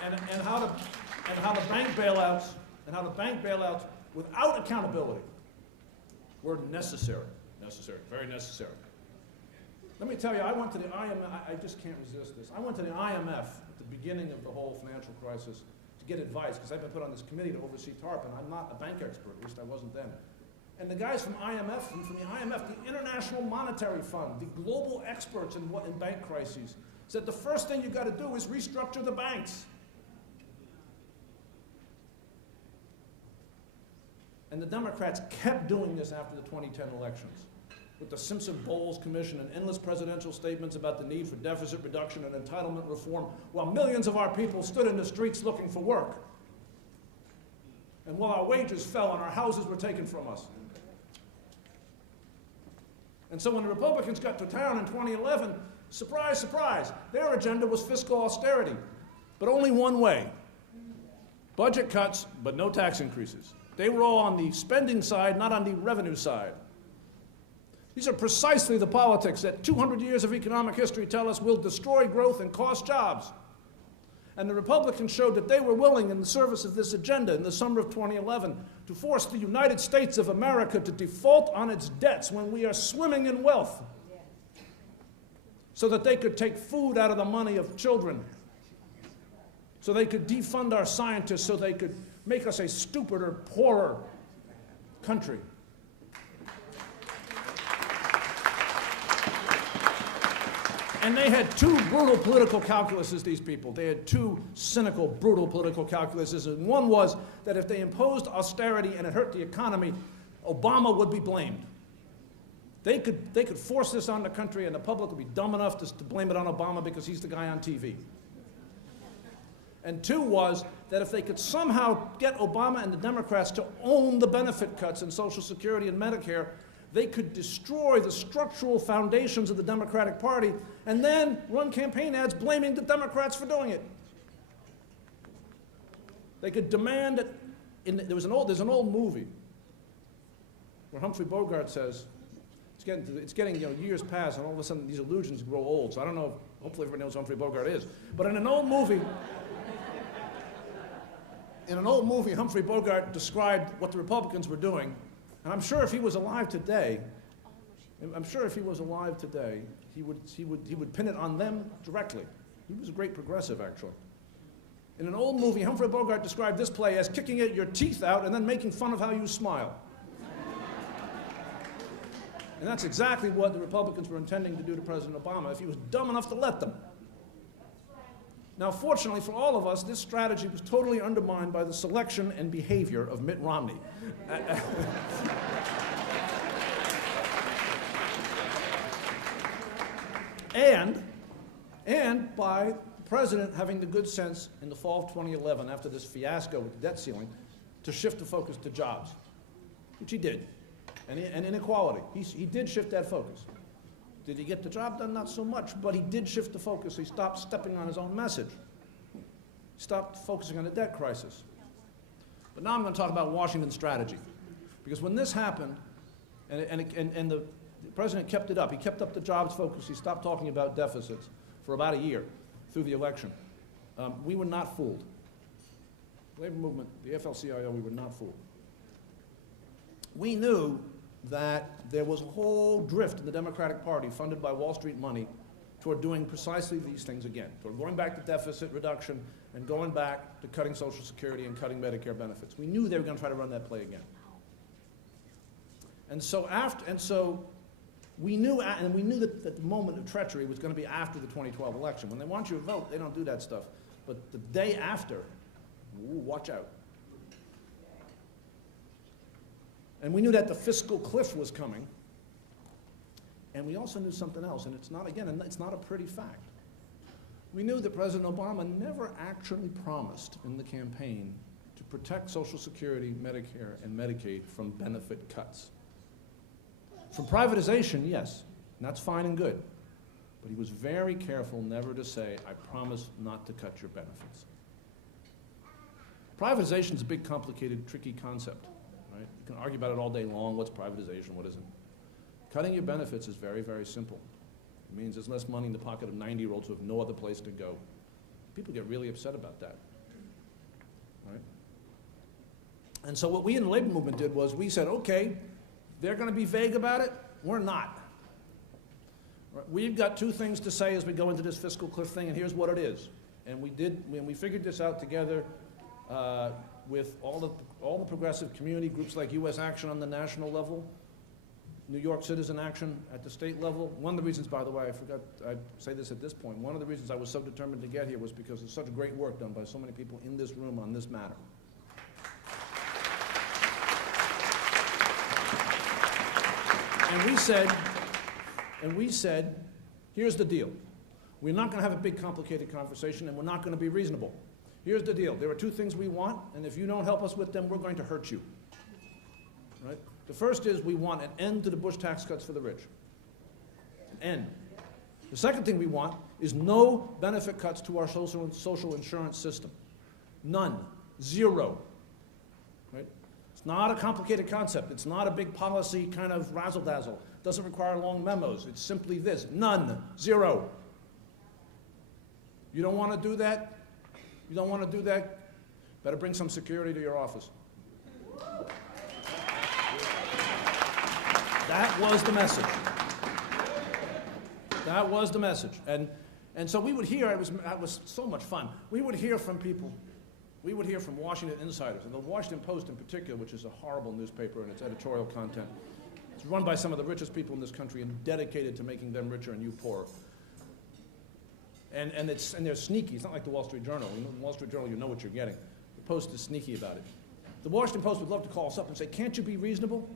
and how the bank bailouts without accountability were necessary, very necessary. Let me tell you, I went to the IMF, I just can't resist this. I went to the IMF at the beginning of the whole financial crisis to get advice, because I've been put on this committee to oversee TARP, and I'm not a bank expert, at least I wasn't then. And the guys from IMF, and from the IMF, the International Monetary Fund, the global experts in bank crises, said the first thing you've got to do is restructure the banks. And the Democrats kept doing this after the 2010 elections, with the Simpson-Bowles Commission and endless presidential statements about the need for deficit reduction and entitlement reform, while millions of our people stood in the streets looking for work. And while our wages fell and our houses were taken from us. And so when the Republicans got to town in 2011, surprise, surprise, their agenda was fiscal austerity, but only one way. Budget cuts, but no tax increases. They were all on the spending side, not on the revenue side. These are precisely the politics that 200 years of economic history tell us will destroy growth and cost jobs. And the Republicans showed that they were willing, in the service of this agenda in the summer of 2011, to force the United States of America to default on its debts when we are swimming in wealth, so that they could take food out of the money of children, so they could defund our scientists, so they could make us a stupider, poorer country. And they had two brutal political calculuses, these people. They had two cynical, brutal political calculuses. And one was that if they imposed austerity and it hurt the economy, Obama would be blamed. They could force this on the country, and the public would be dumb enough to blame it on Obama because he's the guy on TV. And two was that if they could somehow get Obama and the Democrats to own the benefit cuts in Social Security and Medicare, they could destroy the structural foundations of the Democratic Party and then run campaign ads blaming the Democrats for doing it. They could demand that, there's an old movie where Humphrey Bogart says, it's getting years pass, and all of a sudden these illusions grow old. So I don't know, hopefully everybody knows who Humphrey Bogart is. But in an old movie, Humphrey Bogart described what the Republicans were doing. And I'm sure if he was alive today, he would pin it on them directly. He was a great progressive, actually. In an old movie, Humphrey Bogart described this play as kicking your teeth out and then making fun of how you smile. And that's exactly what the Republicans were intending to do to President Obama if he was dumb enough to let them. Now, fortunately for all of us, this strategy was totally undermined by the selection and behavior of Mitt Romney. and by the president having the good sense in the fall of 2011, after this fiasco with the debt ceiling, to shift the focus to jobs, which he did, and inequality. He did shift that focus. Did he get the job done? Not so much, but he did shift the focus. He stopped stepping on his own message. He stopped focusing on the debt crisis. But now I'm going to talk about Washington's strategy. Because when this happened, and the president kept it up, he kept up the jobs focus, he stopped talking about deficits for about a year through the election. We were not fooled. The labor movement, the AFL-CIO, we were not fooled. We knew that there was a whole drift in the Democratic Party funded by Wall Street money toward doing precisely these things again, toward going back to deficit reduction and going back to cutting Social Security and cutting Medicare benefits. We knew they were going to try to run that play again. And so we knew that the moment of treachery was going to be after the 2012 election. When they want you to vote, they don't do that stuff. But the day after, ooh, watch out. And we knew that the fiscal cliff was coming. And we also knew something else, and it's not a pretty fact. We knew that President Obama never actually promised in the campaign to protect Social Security, Medicare, and Medicaid from benefit cuts. From privatization, yes, and that's fine and good. But he was very careful never to say, I promise not to cut your benefits. Privatization is a big, complicated, tricky concept. Right? You can argue about it all day long. What's privatization? What isn't? Cutting your benefits is very, very simple. It means there's less money in the pocket of 90-year-olds who have no other place to go. People get really upset about that. Right? And so what we in the labor movement did was we said, okay, they're going to be vague about it. We're not. Right? We've got two things to say as we go into this fiscal cliff thing, and here's what it is. And we figured this out together with all the progressive community groups like U.S. Action on the national level, New York Citizen Action at the state level. One of the reasons, by the way, I forgot, I'd say this at this point, one of the reasons I was so determined to get here was because there's such great work done by so many people in this room on this matter. And we said, here's the deal. We're not going to have a big, complicated conversation, and we're not going to be reasonable. Here's the deal. There are two things we want, and if you don't help us with them, we're going to hurt you. Right? The first is we want an end to the Bush tax cuts for the rich. An end. The second thing we want is no benefit cuts to our social insurance system. None. Zero. Right? It's not a complicated concept. It's not a big policy kind of razzle-dazzle. It doesn't require long memos. It's simply this. None. Zero. You don't want to do that? You don't want to do that? Better bring some security to your office. That was the message. That was the message. And so we would hear, that was so much fun. We would hear from people. We would hear from Washington insiders, and the Washington Post in particular, which is a horrible newspaper in its editorial content. It's run by some of the richest people in this country and dedicated to making them richer and you poorer. And they're sneaky. It's not like the Wall Street Journal. You know, the Wall Street Journal, you know what you're getting. The Post is sneaky about it. The Washington Post would love to call us up and say, can't you be reasonable?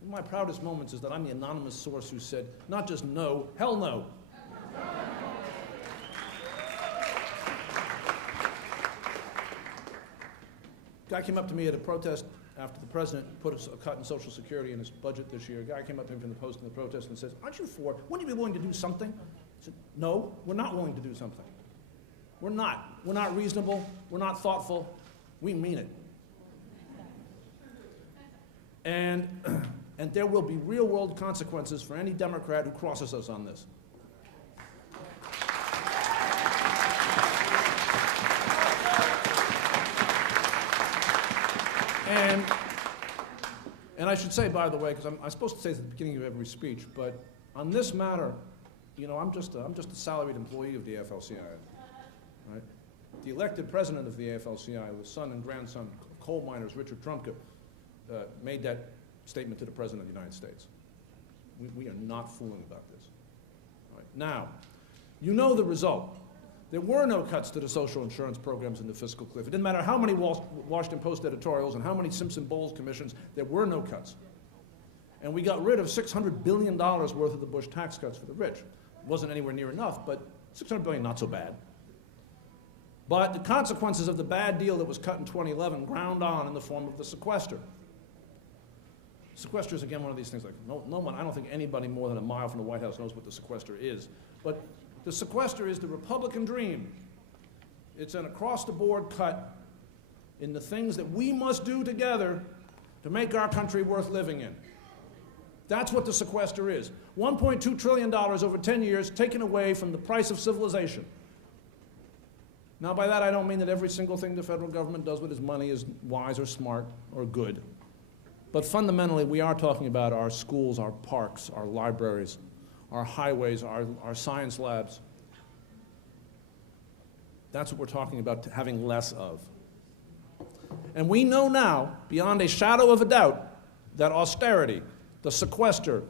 One of my proudest moments is that I'm the anonymous source who said, not just no, hell no. Guy came up to me at a protest after the president put a cut in Social Security in his budget this year. A guy came up to him from the Post in the protest and says, aren't you for, wouldn't you be willing to do something? I said, no, we're not willing to do something. We're not. We're not reasonable. We're not thoughtful. We mean it. And there will be real-world consequences for any Democrat who crosses us on this. And I should say, by the way, because I'm supposed to say this at the beginning of every speech, but on this matter, you know, I'm just a salaried employee of the AFL-CIO, right? The elected president of the AFL-CIO, the son and grandson of coal miners, Richard Trumka, made that statement to the President of the United States. We are not fooling about this. All right. Now, you know the result. There were no cuts to the social insurance programs in the fiscal cliff. It didn't matter how many Washington Post editorials and how many Simpson-Bowles commissions, there were no cuts. And we got rid of $600 billion worth of the Bush tax cuts for the rich. It wasn't anywhere near enough, but $600 billion, not so bad. But the consequences of the bad deal that was cut in 2011 ground on in the form of the sequester. Sequester is, again, one of these things like, no one, I don't think anybody more than a mile from the White House knows what the sequester is. But the sequester is the Republican dream. It's an across-the-board cut in the things that we must do together to make our country worth living in. That's what the sequester is. $1.2 trillion over 10 years taken away from the price of civilization. Now, by that, I don't mean that every single thing the federal government does with its money is wise or smart or good. But fundamentally, we are talking about our schools, our parks, our libraries, our highways, our science labs. That's what we're talking about having less of. And we know now, beyond a shadow of a doubt, that austerity, the sequester,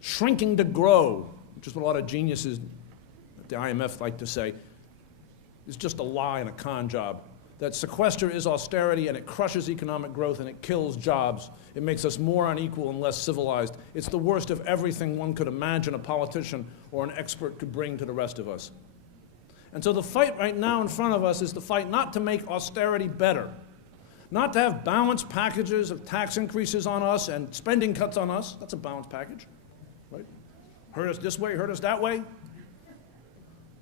shrinking to grow, which is what a lot of geniuses at the IMF like to say, is just a lie and a con job. That sequester is austerity, and it crushes economic growth, and it kills jobs. It makes us more unequal and less civilized. It's the worst of everything one could imagine a politician or an expert could bring to the rest of us. And so the fight right now in front of us is the fight not to make austerity better, not to have balanced packages of tax increases on us and spending cuts on us. That's a balanced package, right? Hurt us this way, hurt us that way.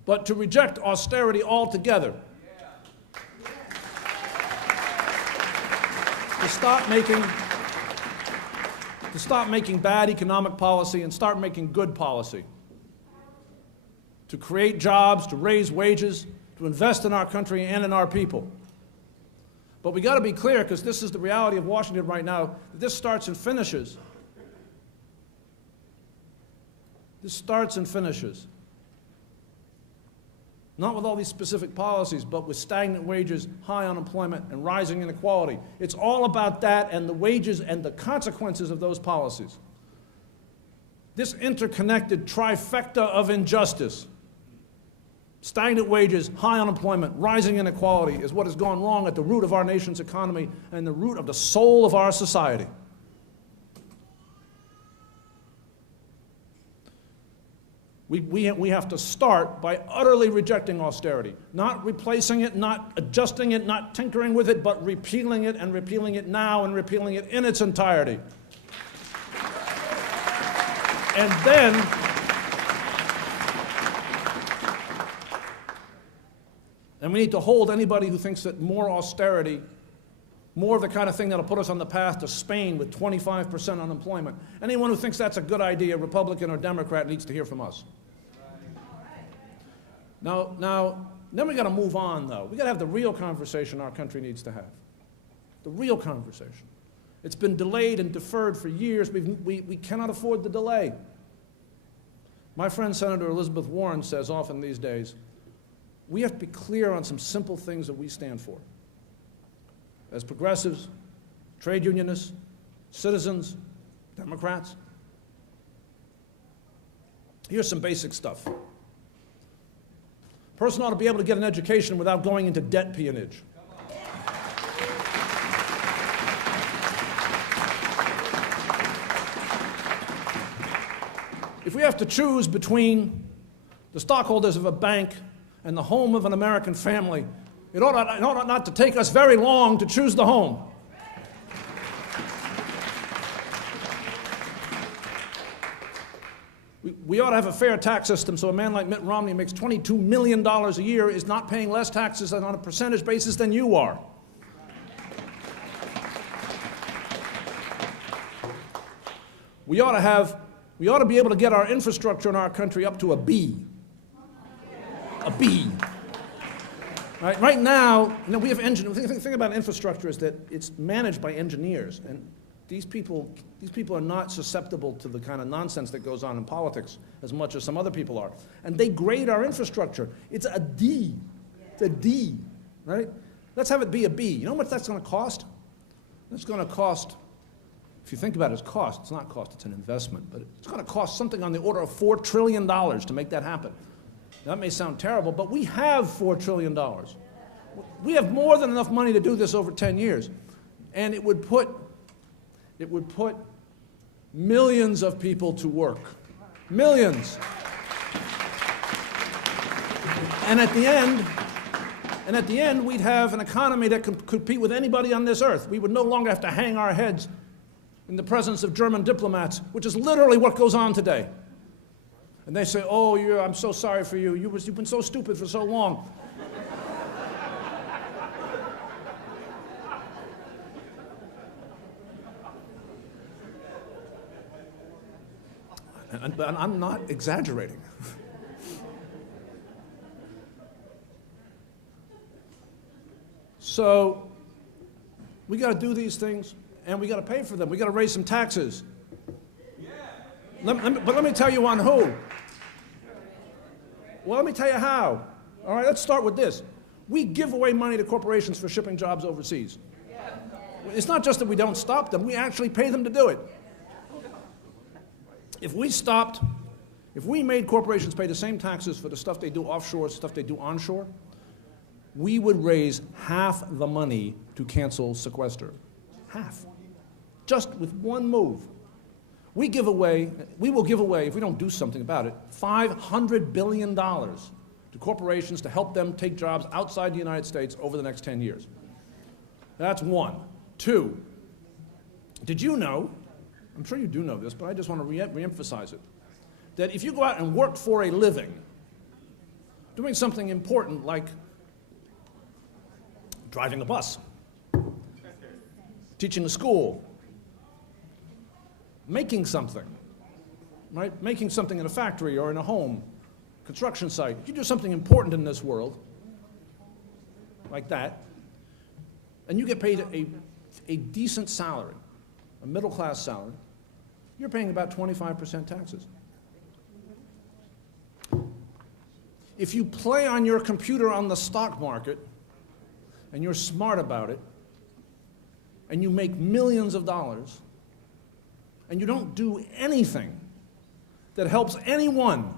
But to reject austerity altogether. To stop making bad economic policy and start making good policy. To create jobs, to raise wages, to invest in our country and in our people. But we got to be clear, because this is the reality of Washington right now, that this starts and finishes. This starts and finishes Not with all these specific policies, but with stagnant wages, high unemployment, and rising inequality. It's all about that and the wages and the consequences of those policies. This interconnected trifecta of injustice, stagnant wages, high unemployment, rising inequality, is what has gone wrong at the root of our nation's economy and the root of the soul of our society. We have to start by utterly rejecting austerity, not replacing it, not adjusting it, not tinkering with it, but repealing it and repealing it now and repealing it in its entirety. And we need to hold anybody who thinks that more austerity, more of the kind of thing that'll put us on the path to Spain with 25% unemployment. Anyone who thinks that's a good idea, Republican or Democrat, needs to hear from us. Now, then we got to move on, though. We got to have the real conversation our country needs to have. The real conversation. It's been delayed and deferred for years. We cannot afford the delay. My friend Senator Elizabeth Warren says often these days, we have to be clear on some simple things that we stand for. As progressives, trade unionists, citizens, Democrats. Here's some basic stuff. A person ought to be able to get an education without going into debt peonage. If we have to choose between the stockholders of a bank and the home of an American family, it ought not to take us very long to choose the home. We ought to have a fair tax system so a man like Mitt Romney makes $22 million a year is not paying less taxes on a percentage basis than you are. We ought to be able to get our infrastructure in our country up to a B. A B. Right now, we have engineers. The thing about infrastructure is that it's managed by engineers, and these people are not susceptible to the kind of nonsense that goes on in politics as much as some other people are. And they grade our infrastructure. It's a D. It's a D, right? Let's have it be a B. You know how much that's going to cost? It's going to cost, if you think about it as cost, it's not cost, it's an investment, but it's going to cost something on the order of $4 trillion to make that happen. That may sound terrible, but we have $4 trillion. We have more than enough money to do this over 10 years. And it would put millions of people to work. Millions. And at the end, we'd have an economy that could compete with anybody on this earth. We would no longer have to hang our heads in the presence of German diplomats, which is literally what goes on today. And they say, oh, I'm so sorry for you. You've been so stupid for so long. And I'm not exaggerating. So we got to do these things, and we got to pay for them. We got to raise some taxes. But let me tell you on who. Well, let me tell you how. All right, let's start with this. We give away money to corporations for shipping jobs overseas. It's not just that we don't stop them, we actually pay them to do it. If we made corporations pay the same taxes for the stuff they do offshore as stuff they do onshore, we would raise half the money to cancel sequester. Half. Just with one move. We will give away, if we don't do something about it, $500 billion to corporations to help them take jobs outside the United States over the next 10 years. That's one. Two, did you know, I'm sure you do know this, but I just want to reemphasize it, that if you go out and work for a living, doing something important like driving a bus, teaching a school, making something, right? Making something in a factory or in a home, construction site. If you do something important in this world, like that, and you get paid a decent salary, a middle-class salary, you're paying about 25% taxes. If you play on your computer on the stock market, and you're smart about it, and you make millions of dollars, and you don't do anything that helps anyone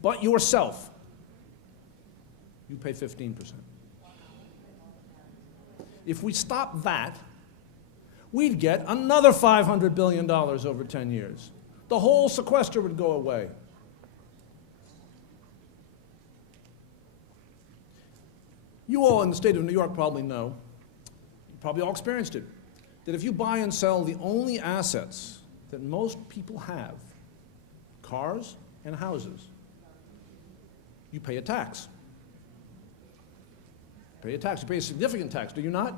but yourself, you pay 15%. If we stop that, we'd get another $500 billion over 10 years. The whole sequester would go away. You all in the state of New York probably know, you probably all experienced it, that if you buy and sell the only assets that most people have, cars and houses, you pay a tax. You pay a tax. You pay a significant tax, do you not?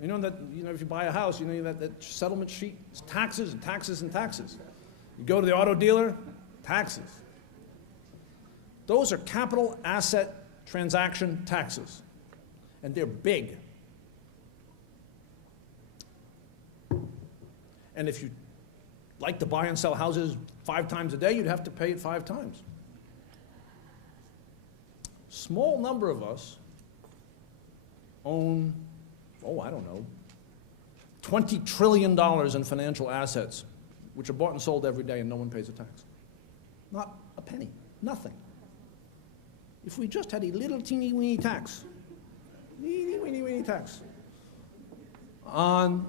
You know that, if you buy a house, you know that settlement sheet is taxes and taxes and taxes. You go to the auto dealer, taxes. Those are capital asset transaction taxes, and they're big. And if you like to buy and sell houses 5 times a day, you'd have to pay it 5 times. Small number of us own, I don't know, $20 trillion in financial assets, which are bought and sold every day and no one pays a tax. Not a penny, nothing. If we just had a little teeny-weeny tax, teeny-weeny tax, on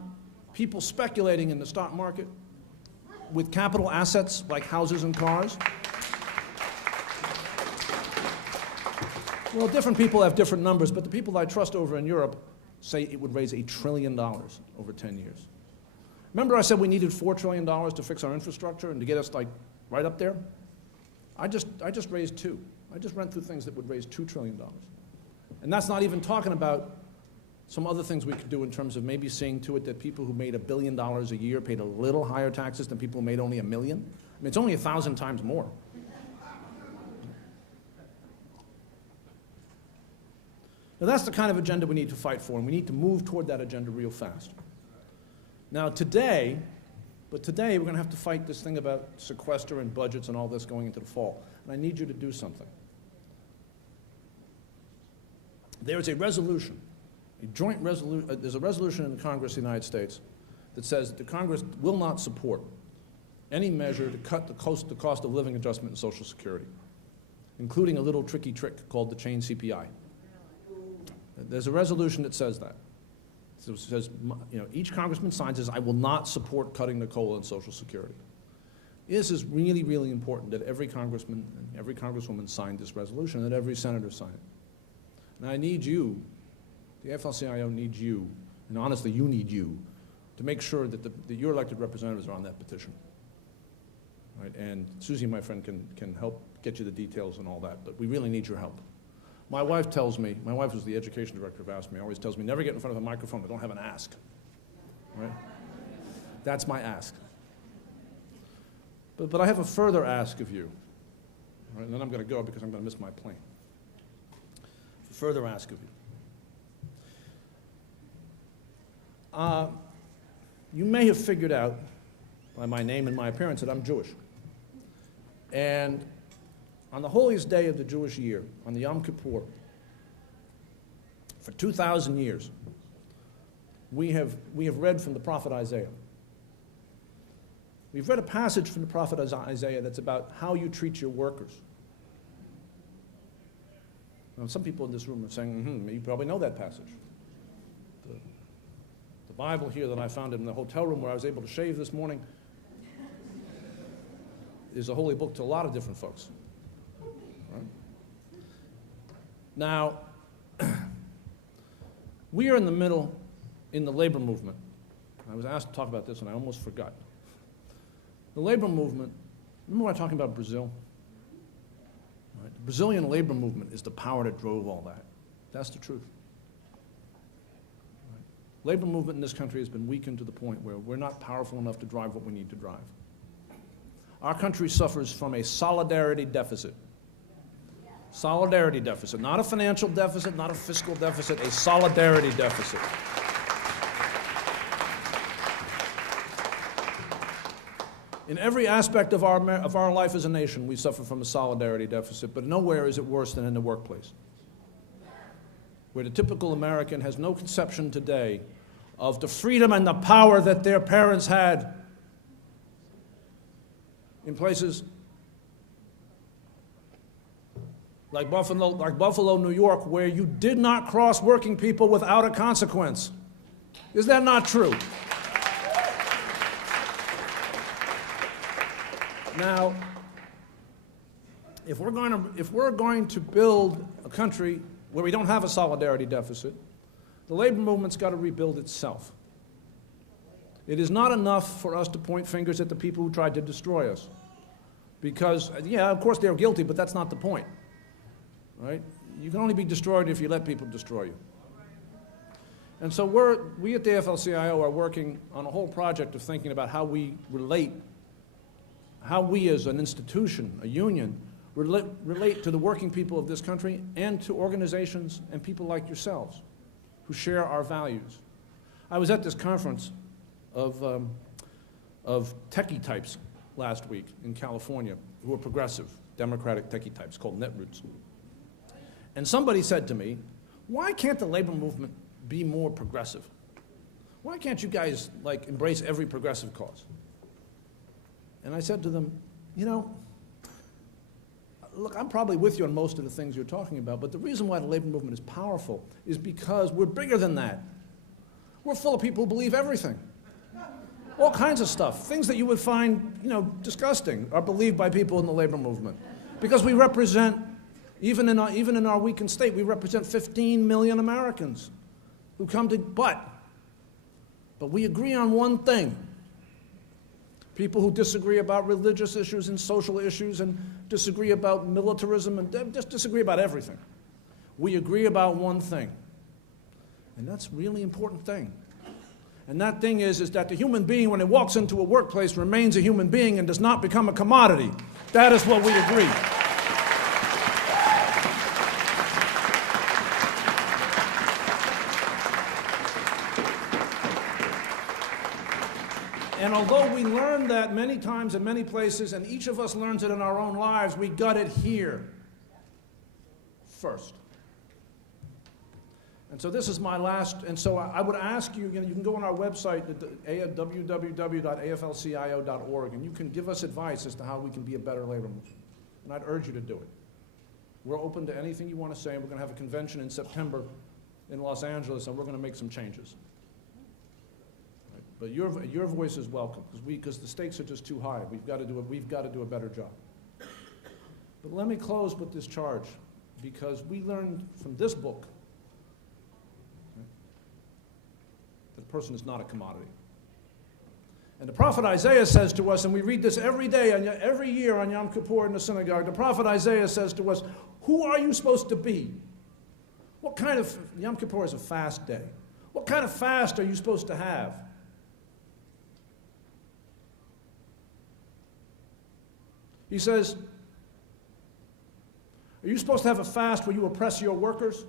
people speculating in the stock market with capital assets like houses and cars, well, different people have different numbers, but the people I trust over in Europe say it would raise $1 trillion over 10 years. Remember I said we needed $4 trillion to fix our infrastructure and to get us right up there? I just raised 2. I just went through things that would raise $2 trillion. And that's not even talking about some other things we could do in terms of maybe seeing to it that people who made $1 billion a year paid a little higher taxes than people who made only $1 million. I mean, it's only 1,000 times more. Now, that's the kind of agenda we need to fight for, and we need to move toward that agenda real fast. Now, today, we're going to have to fight this thing about sequester and budgets and all this going into the fall. And I need you to do something. There's a resolution, there's a resolution in the Congress of the United States that says that the Congress will not support any measure to cut the cost of living adjustment in Social Security, including a little tricky trick called the chain CPI. There's a resolution that says that. So it says, each congressman signs says, I will not support cutting the COLA in Social Security. This is really, really important that every congressman and every congresswoman sign this resolution and that every senator sign it. And I need you, the AFL-CIO needs you, and honestly, you need you, to make sure that your elected representatives are on that petition. Right? And Susie, my friend, can help get you the details and all that, but we really need your help. My wife tells me, my wife is the education director of AFL-CIO, always tells me, never get in front of a microphone that don't have an ask. Right? That's my ask. But I have a further ask of you. Right? And then I'm going to go because I'm going to miss my plane. A further ask of you. You may have figured out by my name and my appearance that I'm Jewish. And on the holiest day of the Jewish year, on the Yom Kippur, for 2,000 years, we have read from the prophet Isaiah. We've read a passage from the prophet Isaiah that's about how you treat your workers. Now, some people in this room are saying, you probably know that passage. The Bible here that I found in the hotel room where I was able to shave this morning is a holy book to a lot of different folks. Right? Now, we are in the middle in the labor movement. I was asked to talk about this and I almost forgot. The labor movement, remember when I was talking about Brazil? Right? The Brazilian labor movement is the power that drove all that. That's the truth. Right? Labor movement in this country has been weakened to the point where we're not powerful enough to drive what we need to drive. Our country suffers from a solidarity deficit. Solidarity deficit, not a financial deficit, not a fiscal deficit, a solidarity deficit. In every aspect of our life as a nation, we suffer from a solidarity deficit, but nowhere is it worse than in the workplace, where the typical American has no conception today of the freedom and the power that their parents had in places like Buffalo, New York, where you did not cross working people without a consequence. Is that not true? Now, if we're going to build a country where we don't have a solidarity deficit, the labor movement's got to rebuild itself. It is not enough for us to point fingers at the people who tried to destroy us. Because, yeah, of course they're guilty, but that's not the point, right? You can only be destroyed if you let people destroy you. And so we at the AFL-CIO are working on a whole project of thinking about how we relate, how we as an institution, a union, relate to the working people of this country and to organizations and people like yourselves who share our values. I was at this conference of techie types last week in California who are progressive, democratic techie types called Netroots. And somebody said to me, why can't the labor movement be more progressive? Why can't you guys like embrace every progressive cause? And I said to them, you know, look, I'm probably with you on most of the things you're talking about, but the reason why the labor movement is powerful is because we're bigger than that. We're full of people who believe everything. All kinds of stuff. Things that you would find, you know, disgusting are believed by people in the labor movement. Because we represent, even in our weakened state, we represent 15 million Americans who come to, but we agree on one thing. People who disagree about religious issues and social issues and disagree about militarism and just disagree about everything. We agree about one thing. And that's a really important thing. And that thing is that the human being, when it walks into a workplace, remains a human being and does not become a commodity. That is what we agree. And although we learn that many times in many places, and each of us learns it in our own lives, we got it here first. And so this is my last, and so I would ask you, you can go on our website at www.aflcio.org, and you can give us advice as to how we can be a better labor movement. And I'd urge you to do it. We're open to anything you want to say, and we're going to have a convention in September in Los Angeles, and we're going to make some changes. Right? But your voice is welcome, because the stakes are just too high. We've got to do a better job. But let me close with this charge, because we learned from this book that a person is not a commodity. And the prophet Isaiah says to us, and we read this every day, every year on Yom Kippur in the synagogue, the prophet Isaiah says to us, who are you supposed to be? What kind of, Yom Kippur is a fast day. What kind of fast are you supposed to have? He says, are you supposed to have a fast where you oppress your workers?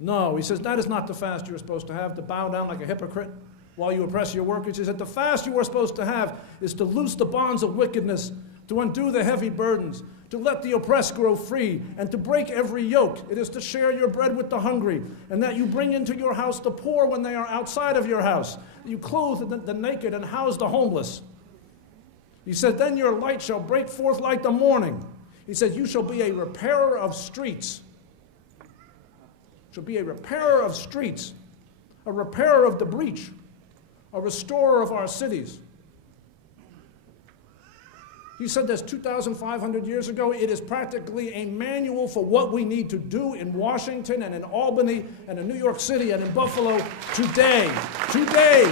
No, he says, that is not the fast you're supposed to have, to bow down like a hypocrite while you oppress your workers. He said, the fast you are supposed to have is to loose the bonds of wickedness, to undo the heavy burdens, to let the oppressed grow free, and to break every yoke. It is to share your bread with the hungry, and that you bring into your house the poor when they are outside of your house. You clothe the naked and house the homeless. He said, then your light shall break forth like the morning. He said, you shall be a repairer of streets. Shall be a repairer of streets, a repairer of the breach, a restorer of our cities. He said this 2,500 years ago. It is practically a manual for what we need to do in Washington and in Albany and in New York City and in Buffalo today. Today.